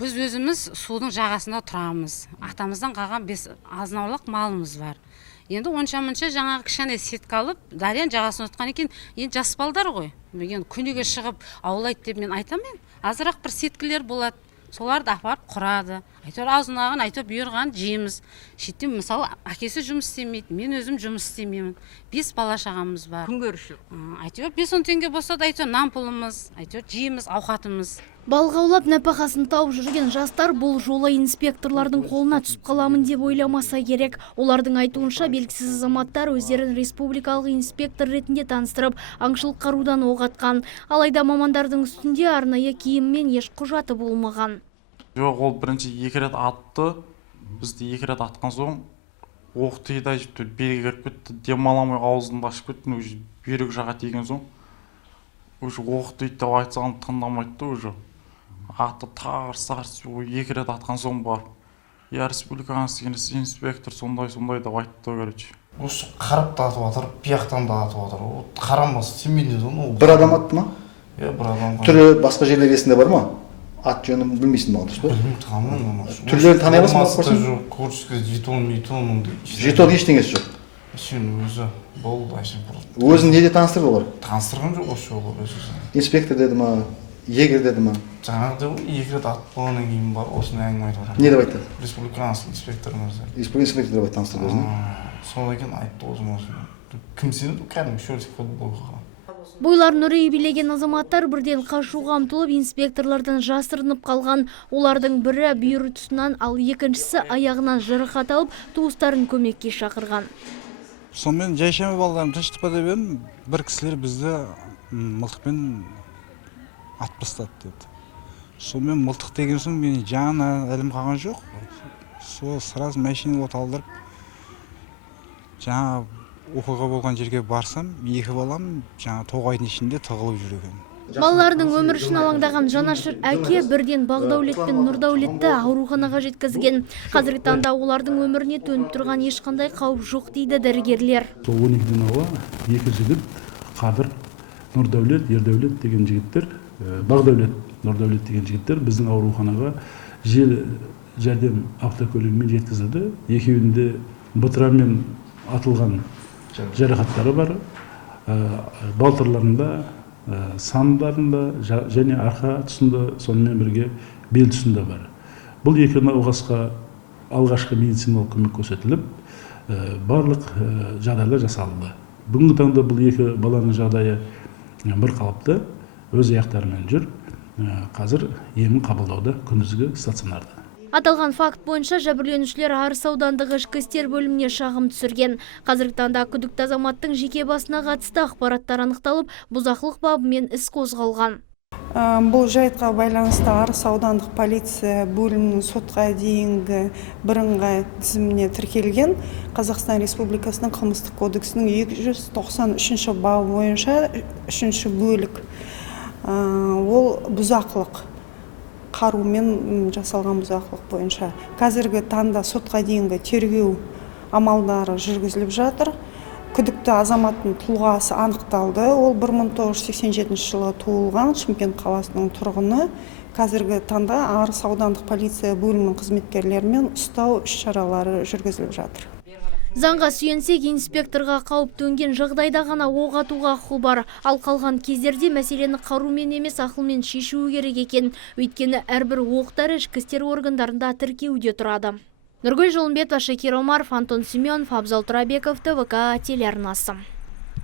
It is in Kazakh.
Біз өзіміз судың жағасында тұрамыз. Атамыздан қалған азын-аулақ малымыз бар. Енді онша-мұнша жаңағы кішкене сетка алып, дарияның жағасын отқан екен, енді жас балдар ғой. Енді күніге шығып аулайды деп мен айтамын. Азырақ бір сеткілер болады. Соларды апарып құрады. Әйтеуір азынағын, әйтеуір бұйырған жейміз. Шеттен мысалы әкесі жұмыс істемейді, мен өзім жұмыс істемеймін. 5 бала шағамыз бар. Күнкөріс. Әйтеуір 5-10 теңге болса да әйтеуір нан пұлымыз, әйтеуір жейміз, ауқатымыз. Балық аулап нәпақасын тауып жүрген жастар бұл жолы инспекторлардың қолына түсіп қаламын деп ойламаса керек. Олардың айтуынша белгісіз азаматтар өздерін республикалық инспектор ретінде таныстырып, аңшылық қарудан оқ атқан. Алайда мамандардың үстінде арнайы киіммен еш құжаты болмаған. Жоқ, ол бірінші 2 рет атты. Бізді 2 рет атқан соң оқ тиді, белгі кіріп кетті. Демаламай аузымды ашып кеттім, уже бүйрек жаға тиген соң. Уже оқ тиді деп айтсам тыңдамайды, уже аты тарс 2 рет атқан соң бар. Я республиканский инспектор сондай деп айтты, короче. Осы қарап та атып отыр, бияқтан да атып отыр. Қарамас, сенбейді оны. Бір адам атты ма? Иә, бір адам. Түрі басқа жерлер есінде бар ма? Ат жөнін білмейсің маған, дұрыс па? Білмеймін, танымаймын. Түрлерін танай аласың ба? Жоқ, көрсеткен жетон. Жетон ештеңесі жоқ. Сен өзі болды, айшын бұрын. Өзін неде таныстырды олар? Таныстырған жоқ осы жолы өзі. Инспектор деді ма? Егер деді ма? Жаңағыда 2 рет атып болғаннан кейін бар, осыны әңгіме айтып отырмын. Не деп айтты? Республиканский инспекторымыз. Инспектор деп таныстырды өзін. Содан кейін айтты осыны. Кім сенеді? Кәдімгі шөлсік футболға. Бойларын үрей билеген азаматтар бірден қашуға ұмтылып, инспекторлардан жасырынып қалған. Олардың бірі бүйір тұсынан, ал екіншісі аяғынан жарақат алып, туыстарын көмекке шақырған. Сонымен жайшаме балаларым тыныштық па деп едім, бір кісілер бізді мылтықпен атып тастады деді. Сонымен мылтық деген соң мен жаңа әлім қалған жоқ. Сол сразу машина от алдырып, жаңа оқиға болған жерге барсам, 2 балам жаңа тоғайдың ішінде тығылып жүр екен. Балалардың өмір үшін алаңдаған жанашыр әке бірден Бағдәулет пен Нұрдәулетті ауруханаға жеткізген. Қазіргі таңда олардың өміріне төніп тұрған ешқандай қауіп жоқ дейді дәрігерлер. Сол 12-ден ауа 2 жігіт, Қадыр, Нұрдәулет, Ердәулет деген жігіттер, Бағдәулет, Нұрдәулет деген жігіттер біздің ауруханаға жедел жәрдем автокөлігімен жеткізілді. Екеуінде бытырамен атылған жарақаттары бар. Балтырларында, сандарында және арқа тұсында, сонымен бірге бел тұсында бар. Бұл екі науқасқа алғашқы медициналық көмек көрсетіліп, барлық жағдайлар жасалды. Бүгінгі таңда бұл 2 баланың жағдайы бір қалыпты, өз аяқтарымен жүр. Қазір емін қабылдауда, күндізгі стационарда. Аталған факт бойынша жәбірленушілер Арыс аудандық ішкі істер бөліміне шағым түсірген. Қазіргі таңда күдікті азаматтың жеке басына қатысты ақпараттар анықталып, бұзақылық бабымен іс қозғалған. Бұл жайтқа байланысты Арыс аудандық полиция бөлімінің сотқа дейінгі бірыңғай тізіміне тіркелген. Қазақстан Республикасының қылмыстық кодексінің 293 бабы бойынша 3 бөлік. Ол бұзақылық. Қарумен жасалған бұзақылық бойынша. Қазіргі таңда сотқа дейінгі тергеу амалдары жүргізіліп жатыр. Күдікті азаматтың тұлғасы анықталды. Ол 1987 жылы туылған Шымкент қаласының тұрғыны. Қазіргі таңда Арыс аудандық полиция бөлімінің қызметкерлерімен ұстау іс-шаралары жүргізіліп жатыр. Заңға сүйенсек, инспекторға қауіп төнген жағдайда ғана оқ атуға құқы бар. Ал қалған кездерде мәселені қарумен емес ақылмен шешуі керек екен. Өйткені әрбір оқ-дәрі ішкі істер органдарында тіркеуде тұрады. Нұргүл Жолымбетова, Шакир Омаров, Антон Семенов, Абзал Тұрабеков, ТВК телеарнасы.